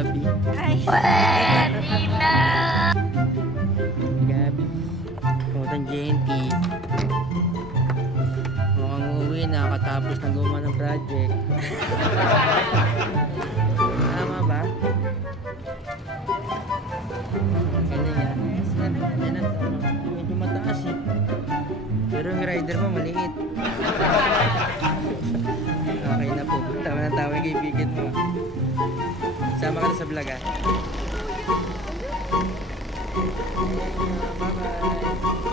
Gabi. Ay. Pwede na! Gabi. Putang JNT. Mukhang uuwi na katapos na gumawa ng project. Tama ba? Galing yan. Yan ang medyo mataas eh. Pero yung rider mo maliit. Okay na po. Tama na tama yung kaibigan mo. Sama ka na sa vlog ah. Bye bye.